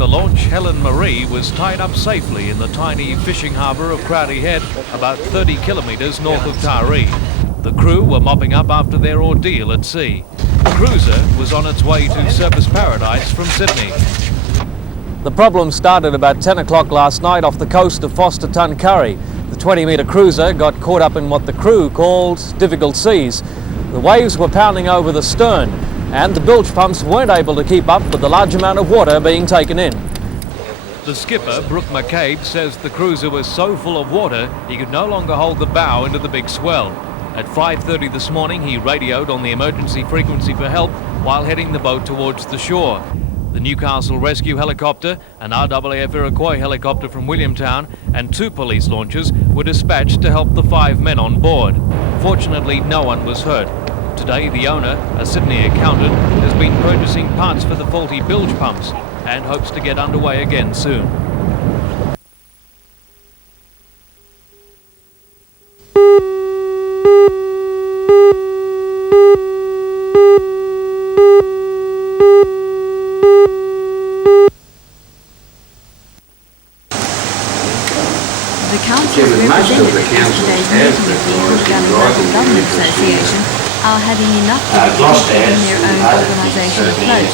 the launch, Helen Marie, was tied up safely in the tiny fishing harbour of Crowdy Head, about 30 kilometres north of Taree. The crew were mopping up after their ordeal at sea. The cruiser was on its way to Surfers Paradise from Sydney. The problem started about 10 o'clock last night off the coast of Foster Tuncurry. The 20-metre cruiser got caught up in what the crew called difficult seas. The waves were pounding over the stern, and the bilge pumps weren't able to keep up with the large amount of water being taken in. The skipper, Brooke McCabe, says the cruiser was so full of water he could no longer hold the bow into the big swell. At 5:30 this morning, he radioed on the emergency frequency for help while heading the boat towards the shore. The Newcastle Rescue Helicopter, an RAAF Iroquois helicopter from Williamtown, and 2 police launches were dispatched to help the 5 men on board. Fortunately, no one was hurt. Today, the owner, a Sydney accountant, has been purchasing parts for the faulty bilge pumps and hopes to get underway again soon. The council's representatives at today's meeting of the Aboriginal Local Government Association are having enough difficulty getting their own organisation afloat,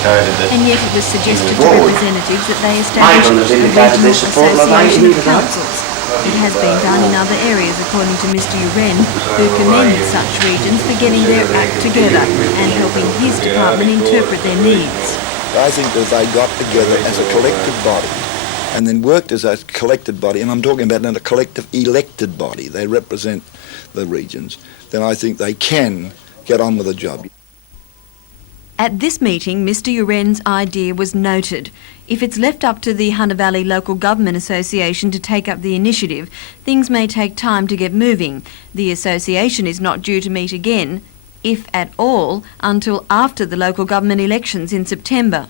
and yet it was suggested to representatives that they establish a regional association of councils. It has been done in other areas, according to Mr Uren, who commended such regions for getting their act together and helping his department interpret their needs. I think that if they got together as a collective body and then worked as a collected body, and I'm talking about a collective elected body, they represent the regions, then I think they can get on with the job. At this meeting, Mr Uren's idea was noted. If it's left up to the Hunter Valley Local Government Association to take up the initiative, things may take time to get moving. The association is not due to meet again, if at all, until after the local government elections in September.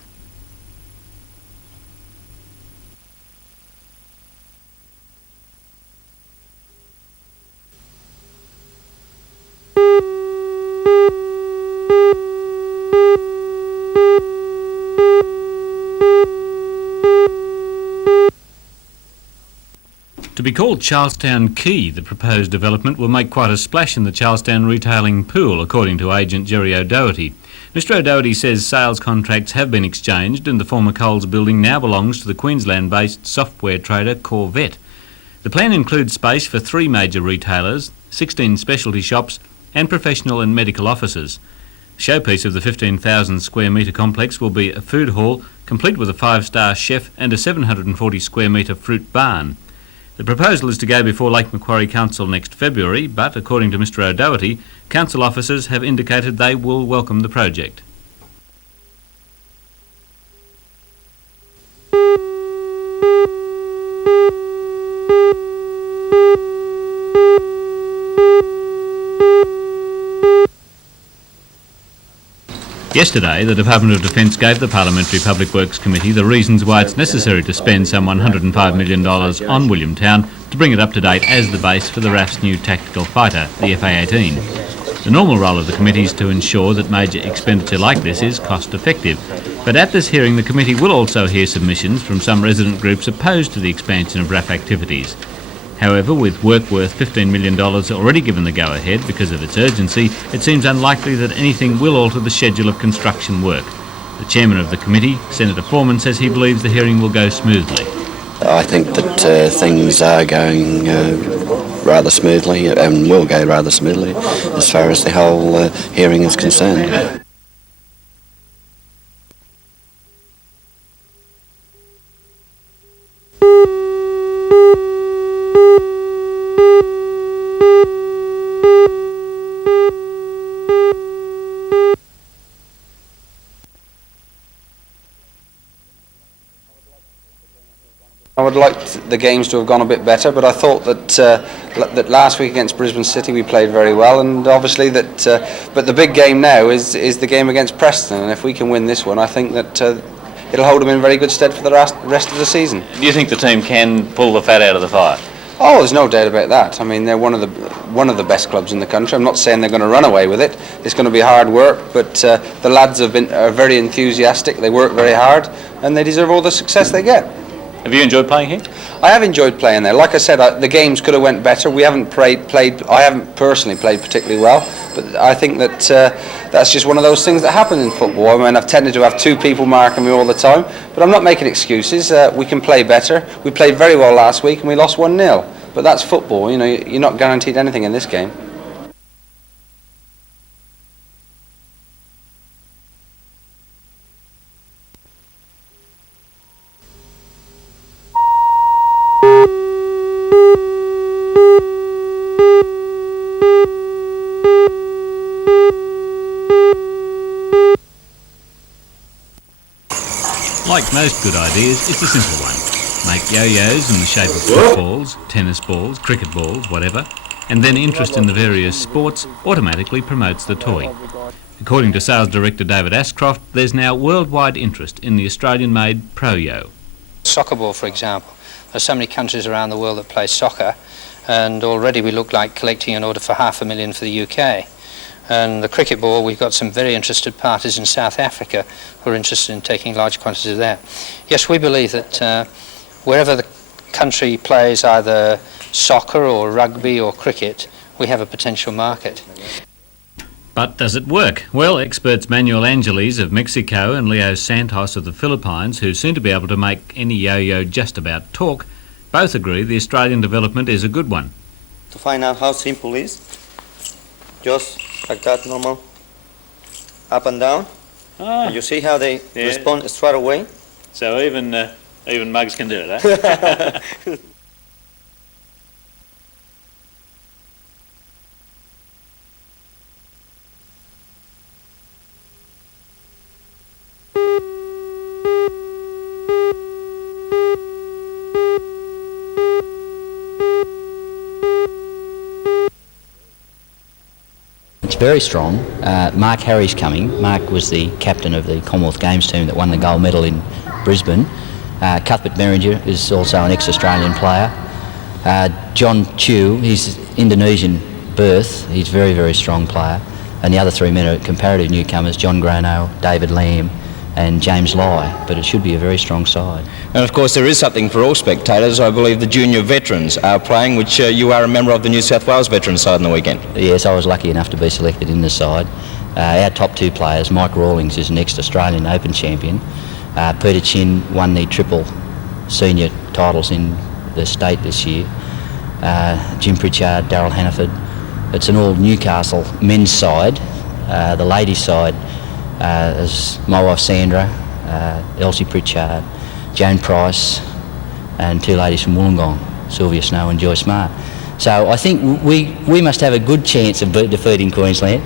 To be called Charlestown Quay, the proposed development will make quite a splash in the Charlestown retailing pool, according to agent Jerry O'Doherty. Mr O'Doherty says sales contracts have been exchanged and the former Coles building now belongs to the Queensland-based software trader Corvette. The plan includes space for 3 major retailers, 16 specialty shops and professional and medical offices. The showpiece of the 15,000 square metre complex will be a food hall, complete with a 5-star chef and a 740 square metre fruit barn. The proposal is to go before Lake Macquarie Council next February, but according to Mr O'Doherty, council officers have indicated they will welcome the project. Yesterday, the Department of Defence gave the Parliamentary Public Works Committee the reasons why it's necessary to spend some $105 million on Williamtown to bring it up to date as the base for the RAF's new tactical fighter, the FA-18. The normal role of the committee is to ensure that major expenditure like this is cost effective. But at this hearing, the committee will also hear submissions from some resident groups opposed to the expansion of RAF activities. However, with work worth $15 million already given the go-ahead because of its urgency, it seems unlikely that anything will alter the schedule of construction work. The chairman of the committee, Senator Foreman, says he believes the hearing will go smoothly. I think that things are going rather smoothly and will go rather smoothly as far as the whole hearing is concerned. I would like the games to have gone a bit better, but I thought that that last week against Brisbane City we played very well, and obviously that. But the big game now is the game against Preston, and if we can win this one, I think that it'll hold them in very good stead for the rest of the season. Do you think the team can pull the fat out of the fire? Oh, there's no doubt about that. I mean, they're one of the best clubs in the country. I'm not saying they're going to run away with it. It's going to be hard work, but the lads are very enthusiastic. They work very hard, and they deserve all the success they get. Have you enjoyed playing here? I have enjoyed playing there. Like I said, the games could have went better. We haven't played. I haven't personally played particularly well, but I think that that's just one of those things that happen in football. I mean, I've tended to have two people marking me all the time, but I'm not making excuses. We can play better. We played very well last week and we lost 1-0. But that's football. You know, you're not guaranteed anything in this game. Like most good ideas, it's a simple one. Make yo-yos in the shape of footballs, tennis balls, cricket balls, whatever, and then interest in the various sports automatically promotes the toy. According to Sales Director David Ashcroft, there's now worldwide interest in the Australian-made Pro-Yo. Soccer ball, for example. There's so many countries around the world that play soccer, and already we look like collecting an order for $500,000 for the UK. And the cricket ball, we've got some very interested parties in South Africa who are interested in taking large quantities of that. Yes, we believe that wherever the country plays either soccer or rugby or cricket, we have a potential market. But does it work? Well, experts Manuel Angeles of Mexico and Leo Santos of the Philippines, who seem to be able to make any yo-yo just about talk, both agree the Australian development is a good one. To find out how simple it is, just like that, normal, up and down. And you see how they respond straight away? So even mugs can do it, eh? It's very strong. Mark Harry's coming. Mark was the captain of the Commonwealth Games team that won the gold medal in Brisbane. Cuthbert Merringer is also an ex-Australian player. John Chew, he's Indonesian birth. He's a very, very strong player. And the other three men are comparative newcomers, John Grano, David Lamb and James Lai, but it should be a very strong side. And of course there is something for all spectators. I believe the junior veterans are playing, which you are a member of the New South Wales veteran side on the weekend. Yes, I was lucky enough to be selected in the side. Our top two players, Mike Rawlings is an ex-Australian Open champion. Peter Chin won the triple senior titles in the state this year. Jim Pritchard, Darryl Hannaford. It's an all Newcastle men's side. The ladies' side is my wife Sandra, Elsie Pritchard, Joan Price, and two ladies from Wollongong, Sylvia Snow and Joyce Marr. So I think we must have a good chance of defeating Queensland.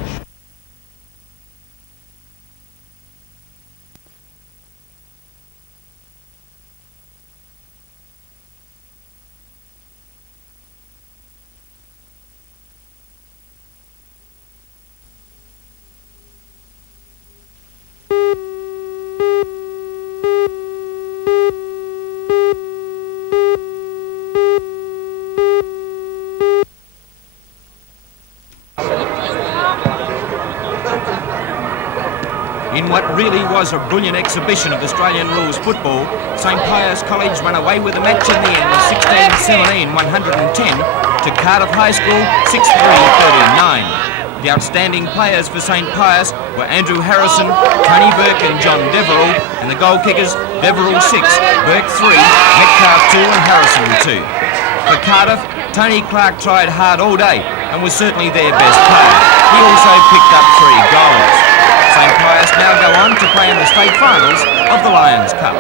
In what really was a brilliant exhibition of Australian rules football, St Pius College ran away with the match in the end, 16-17, 110 to Cardiff High School, 6-3, 13-9. The outstanding players for St Pius were Andrew Harrison, Tony Burke and John Deverell, and the goal kickers Deverell 6, Burke 3, Metcalf 2 and Harrison 2. For Cardiff, Tony Clark tried hard all day and was certainly their best player. He also picked up 3 goals. St Pius now go on to play in the state finals of the Lions Cup.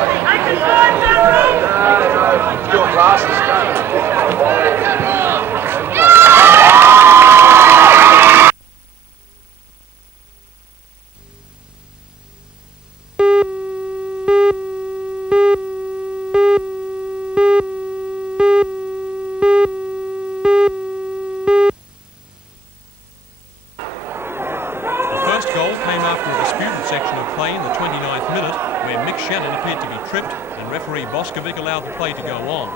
Tripped, and referee Boskovic allowed the play to go on.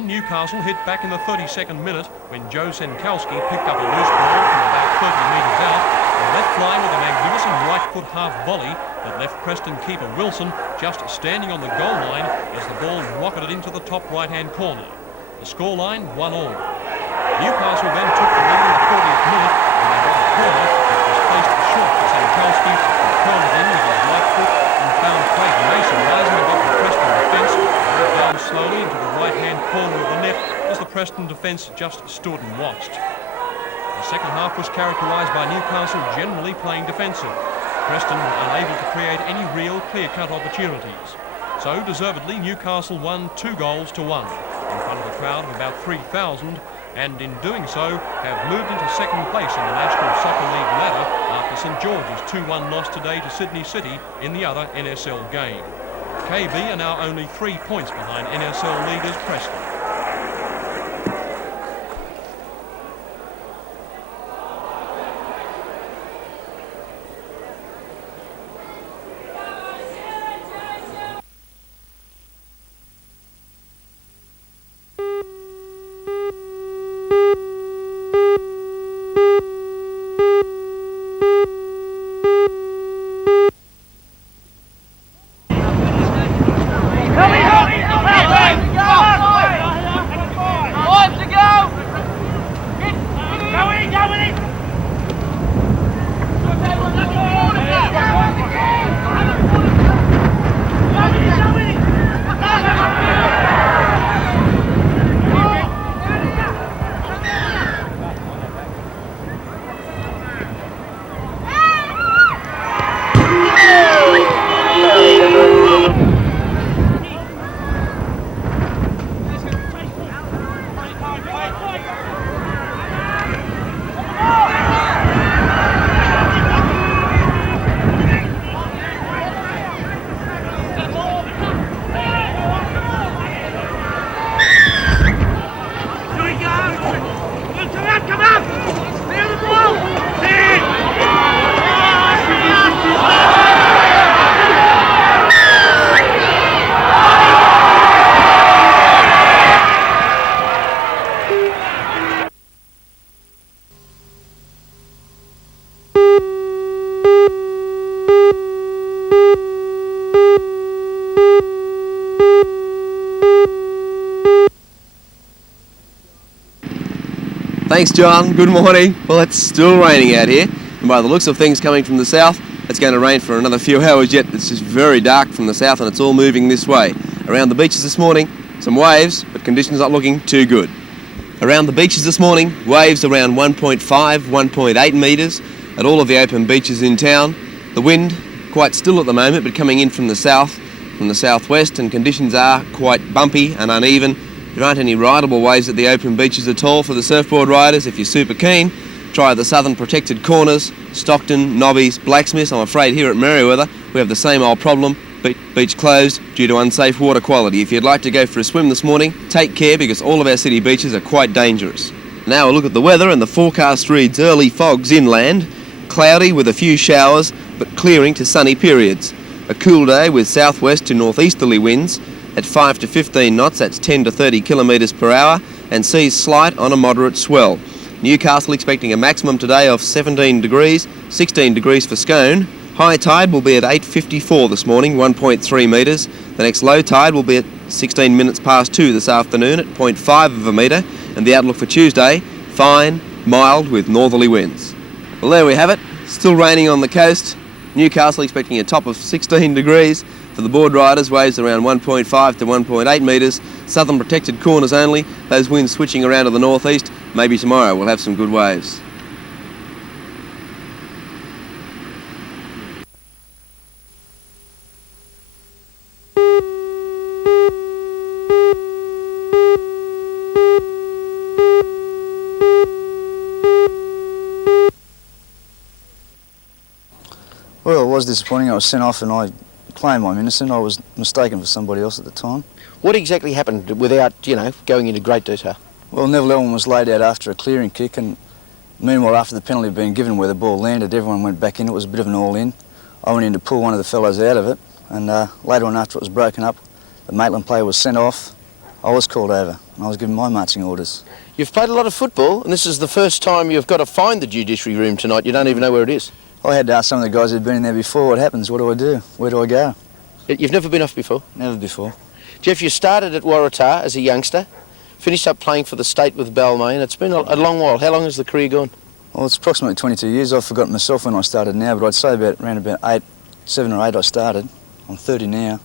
Then Newcastle hit back in the 32nd minute when Joe Senkowski picked up a loose ball from about 30 metres out and let fly with a magnificent right foot half volley that left Preston keeper Wilson just standing on the goal line as the ball rocketed into the top right-hand corner. The scoreline 1-1. Newcastle then took the lead in the 40th minute when they got a corner that was placed short to Senkowski, who cornered in with his right foot and found Craig Mason rising above the Preston defence, moved down slowly into the right-hand corner of the net as the Preston defence just stood and watched. The second half was characterised by Newcastle generally playing defensive. Preston were unable to create any real clear-cut opportunities. So, deservedly, Newcastle won 2-1 in front of a crowd of about 3,000, and in doing so have moved into second place in the National Soccer League ladder after St George's 2-1 loss today to Sydney City in the other NSL game. KB are now only 3 points behind NSL leaders Preston. Thanks, John. Good morning. Well, it's still raining out here, and by the looks of things coming from the south, it's going to rain for another few hours yet. It's just very dark from the south, and it's all moving this way. Around the beaches this morning, some waves, but conditions not looking too good. Around the beaches this morning, waves around 1.5, 1.8 metres at all of the open beaches in town. The wind quite still at the moment, but coming in from the south, from the southwest, and conditions are quite bumpy and uneven. There aren't any rideable waves at the open beaches at all for the surfboard riders. If you're super keen, try the southern protected corners, Stockton, Nobbies, Blacksmiths. I'm afraid here at Merriweather we have the same old problem, beach closed due to unsafe water quality. If you'd like to go for a swim this morning, take care because all of our city beaches are quite dangerous. Now a look at the weather, and the forecast reads early fogs inland, cloudy with a few showers but clearing to sunny periods. A cool day with southwest to northeasterly winds at 5 to 15 knots, that's 10 to 30 kilometres per hour, and seas slight on a moderate swell. Newcastle expecting a maximum today of 17 degrees, 16 degrees for Scone. High tide will be at 8:54 this morning, 1.3 metres. The next low tide will be at 16 minutes past 2 this afternoon at 0.5 of a metre, and the outlook for Tuesday, fine, mild with northerly winds. Well, there we have it. Still raining on the coast. Newcastle expecting a top of 16 degrees. For the board riders, waves around 1.5 to 1.8 metres, southern protected corners only, those winds switching around to the northeast. Maybe tomorrow we'll have some good waves. Well, it was disappointing. I was sent off and I claim I'm innocent. I was mistaken for somebody else at the time. What exactly happened without, going into great detail? Well, Neville Elwin was laid out after a clearing kick, and meanwhile, after the penalty had been given where the ball landed, everyone went back in. It was a bit of an all-in. I went in to pull one of the fellows out of it, and later on after it was broken up, the Maitland player was sent off. I was called over. and I was given my marching orders. You've played a lot of football, and this is the first time you've got to find the judiciary room tonight. You don't even know where it is. I had to ask some of the guys who'd been in there before, what happens, what do I do, where do I go? You've never been off before? Never before. Jeff, you started at Waratah as a youngster, finished up playing for the State with Balmain. It's been a long while. How long has the career gone? Well, it's approximately 22 years. I've forgotten myself when I started now, but I'd say around about 7 or 8 I started. I'm 30 now.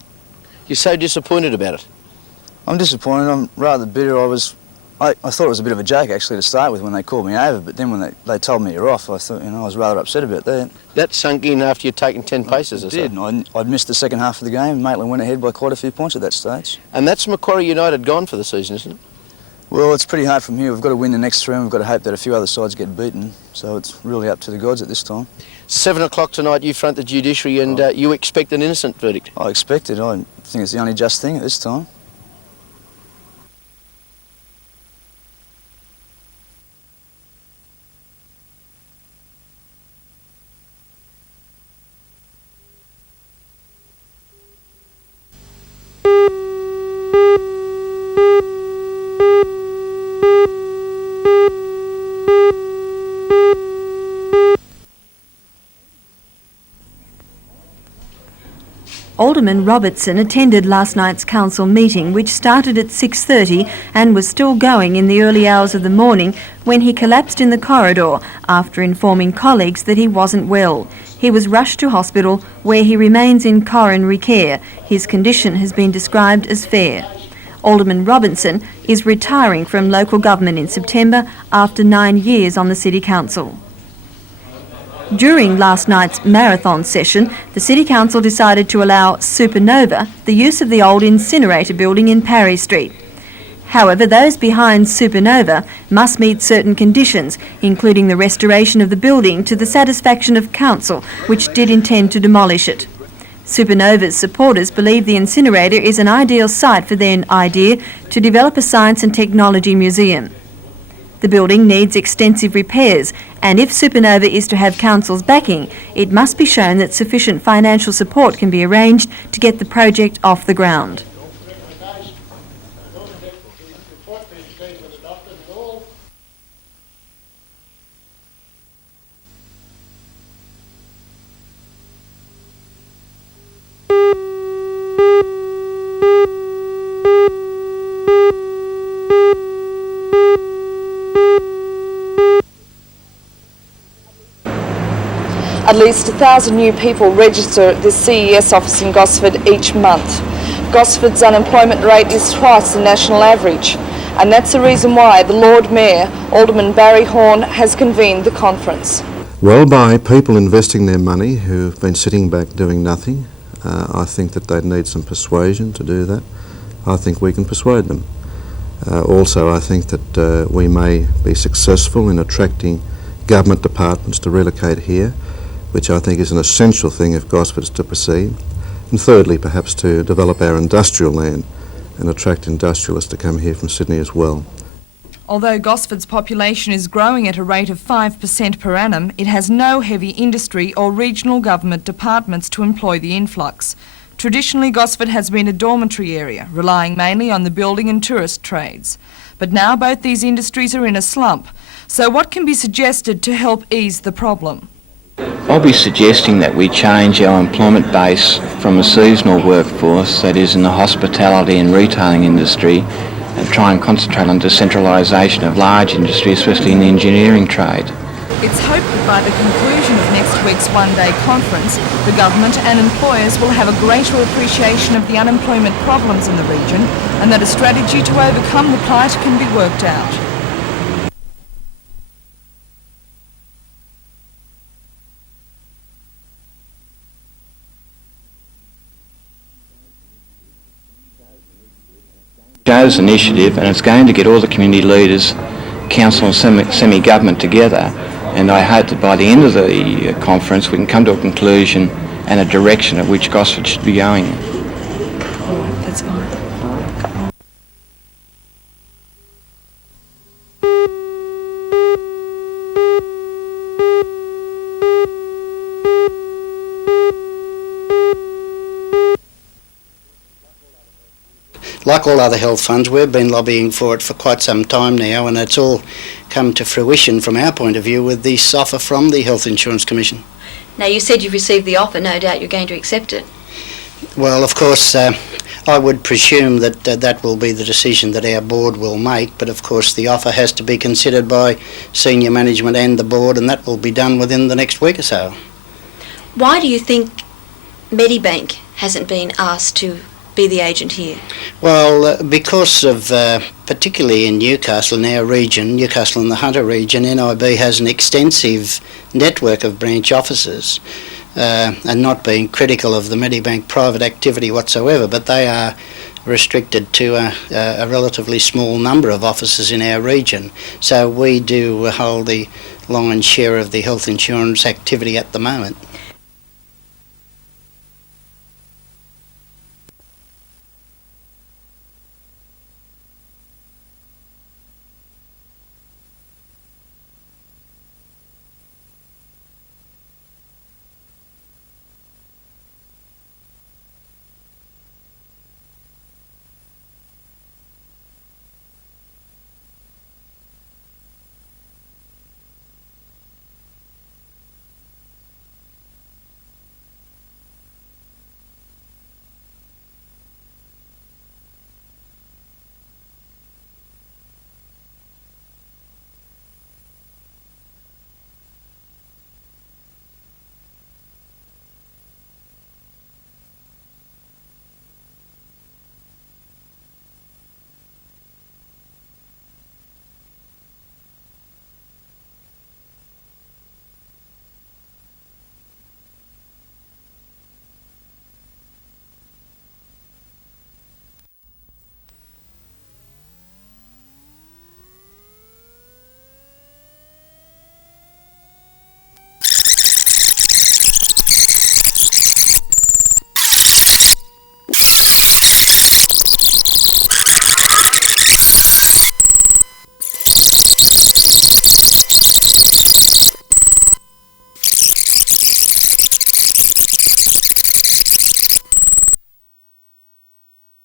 You're so disappointed about it? I'm disappointed. I'm rather bitter. I thought it was a bit of a joke, actually, to start with when they called me over, but then when they told me you're off, I thought, I was rather upset about that. That sunk in after you'd taken 10 paces or so? It did. I'd missed the second half of the game. Maitland went ahead by quite a few points at that stage. And that's Macquarie United gone for the season, isn't it? Well, it's pretty hard from here. We've got to win the next 3 and we've got to hope that a few other sides get beaten. So it's really up to the gods at this time. 7 o'clock tonight, you front the judiciary and you expect an innocent verdict? I expect it. I think it's the only just thing at this time. Alderman Robertson attended last night's council meeting, which started at 6:30 and was still going in the early hours of the morning when he collapsed in the corridor after informing colleagues that he wasn't well. He was rushed to hospital where he remains in coronary care. His condition has been described as fair. Alderman Robertson is retiring from local government in September after 9 years on the City Council. During last night's marathon session, the City Council decided to allow Supernova the use of the old incinerator building in Parry Street. However, those behind Supernova must meet certain conditions, including the restoration of the building to the satisfaction of Council, which did intend to demolish it. Supernova's supporters believe the incinerator is an ideal site for their idea to develop a science and technology museum. The building needs extensive repairs, and if Supernova is to have Council's backing, it must be shown that sufficient financial support can be arranged to get the project off the ground. At least 1,000 new people register at the CES office in Gosford each month. Gosford's unemployment rate is twice the national average, and that's the reason why the Lord Mayor, Alderman Barry Horn, has convened the conference. Well, by people investing their money who've been sitting back doing nothing, I think that they'd need some persuasion to do that. I think we can persuade them. Also, I think that we may be successful in attracting government departments to relocate here, which I think is an essential thing if Gosford is to proceed. And thirdly, perhaps to develop our industrial land and attract industrialists to come here from Sydney as well. Although Gosford's population is growing at a rate of 5% per annum, it has no heavy industry or regional government departments to employ the influx. Traditionally, Gosford has been a dormitory area, relying mainly on the building and tourist trades. But now both these industries are in a slump. So what can be suggested to help ease the problem? I'll be suggesting that we change our employment base from a seasonal workforce, that is in the hospitality and retailing industry, and try and concentrate on decentralisation of large industry, especially in the engineering trade. It's hoped that by the conclusion of next week's one-day conference, the government and employers will have a greater appreciation of the unemployment problems in the region, and that a strategy to overcome the plight can be worked out. Joe's initiative, and it's going to get all the community leaders, council and semi-government together, and I hope that by the end of the conference we can come to a conclusion and a direction at which Gosford should be going. That's fine. like all other health funds, we've been lobbying for it for quite some time now, and it's all come to fruition from our point of view with this offer from the Health Insurance Commission. Now, you said you've received the offer. No doubt you're going to accept it. Well, of course, I would presume that that will be the decision that our board will make, but of course the offer has to be considered by senior management and the board, and that will be done within the next week or so. Why do you think Medibank hasn't been asked to be the agent here? Well, because of, particularly in Newcastle, in our region, Newcastle and the Hunter region, NIB has an extensive network of branch offices, and not being critical of the Medibank private activity whatsoever, but they are restricted to a relatively small number of offices in our region. So we do hold the lion's share of the health insurance activity at the moment.